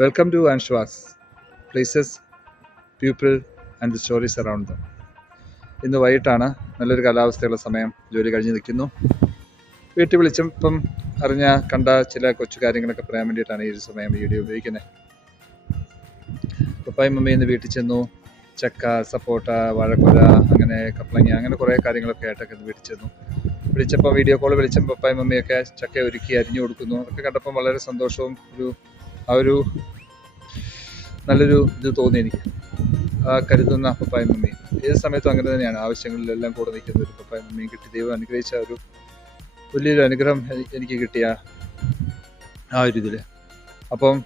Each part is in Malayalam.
Welcome to Anshwas, places, people and the stories around them. ഇന്ന് വൈകിട്ടാണ്, നല്ലൊരു കാലാവസ്ഥയുള്ള സമയം, ജോലി കഴിഞ്ഞ് നിൽക്കുന്നു. വീട്ടിൽ വിളിച്ചപ്പം കണ്ട ചില കൊച്ചു കാര്യങ്ങളൊക്കെ പറയാൻ വേണ്ടിയിട്ടാണ് ഈ ഒരു സമയം വീഡിയോ ഉപയോഗിക്കുന്നത്. പപ്പായും മമ്മിയും ഇന്ന് വീട്ടിൽ ചെന്നു. ചക്ക, സപ്പോട്ട, വാഴക്കൊല, അങ്ങനെ കപ്പളങ്ങ, അങ്ങനെ കുറേ കാര്യങ്ങളൊക്കെ ആയിട്ടൊക്കെ ഇന്ന് വീട്ടിൽ ചെന്നു. വിളിച്ചപ്പോൾ വീഡിയോ കോൾ വിളിച്ചപ്പോൾ പപ്പായും മമ്മിയൊക്കെ ചക്ക ഒരുക്കി അരിഞ്ഞു കൊടുക്കുന്നു. അതൊക്കെ കണ്ടപ്പോൾ വളരെ സന്തോഷവും ഒരു നല്ലൊരു ഇത് തോന്നി എനിക്ക്. കരുതുന്ന പപ്പായും മമ്മിയും ഏത് സമയത്തും അങ്ങനെ തന്നെയാണ്. ആവശ്യങ്ങളിലെല്ലാം കൂടെ നിൽക്കുന്ന ഒരു പപ്പായും മമ്മിയും കിട്ടി. ദൈവം അനുഗ്രഹിച്ച ഒരു വലിയൊരു അനുഗ്രഹം എനിക്ക് കിട്ടിയ ആ ഒരു ഇതിൽ. അപ്പം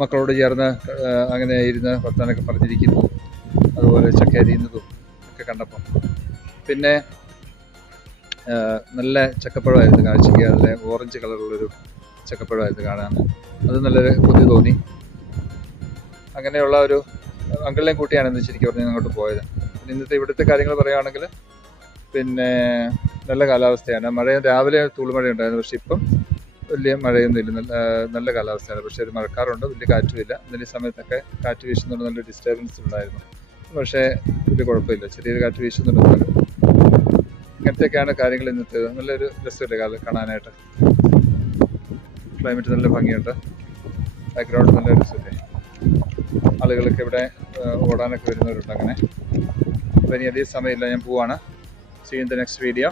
മക്കളോട് ചേർന്ന് അങ്ങനെ ഇരുന്ന് വർത്താനൊക്കെ പറഞ്ഞിരിക്കുന്നു. അതുപോലെ ചക്ക അരിയുന്നതും ഒക്കെ കണ്ടപ്പം പിന്നെ നല്ല ചക്കപ്പഴമായിരുന്നു കാഴ്ചയ്ക്ക്. നല്ല ഓറഞ്ച് കളറുള്ളൊരു ചക്കപ്പഴമായിരുന്നു കാണാൻ. അത് നല്ലൊരു കൊതി തോന്നി. അങ്ങനെയുള്ള ഒരു അങ്കിളിനെയും കൂട്ടിയാണ് ഇന്ന് ശരിക്കും പറഞ്ഞാൽ അങ്ങോട്ട് പോയത്. പിന്നെ ഇന്നത്തെ ഇവിടുത്തെ കാര്യങ്ങൾ പറയുകയാണെങ്കിൽ പിന്നെ നല്ല കാലാവസ്ഥയാണ്. രാവിലെ തൂളുമഴ ഉണ്ടായിരുന്നു, പക്ഷെ ഇപ്പം വലിയ മഴയൊന്നുമില്ല. നല്ല കാലാവസ്ഥയാണ്. പക്ഷേ ഒരു മഴക്കാറുണ്ട്, വലിയ കാറ്റുമില്ല. ഇന്നലെ സമയത്തൊക്കെ കാറ്റ് വീശുന്നുണ്ട്, നല്ല ഡിസ്റ്റർബൻസ് ഉണ്ടായിരുന്നു. പക്ഷേ വലിയ കുഴപ്പമില്ല, ചെറിയൊരു കാറ്റ് വീശുന്നുണ്ടെന്നാലും. ഇങ്ങനത്തെയൊക്കെയാണ് കാര്യങ്ങൾ ഇന്നത്തെ. നല്ലൊരു രസമില്ല കാണാനായിട്ട്. ക്ലൈമറ്റ് നല്ല ഭംഗിയുണ്ട്, ബാക്ക്ഗ്രൗണ്ട് നല്ല രസമില്ലേ. ആളുകളൊക്കെ ഇവിടെ ഓടാനൊക്കെ വരുന്നവരുണ്ട്. അങ്ങനെ അപ്പം ഇനി അധികം സമയമില്ല, ഞാൻ പോവാണ്. See you in the next video.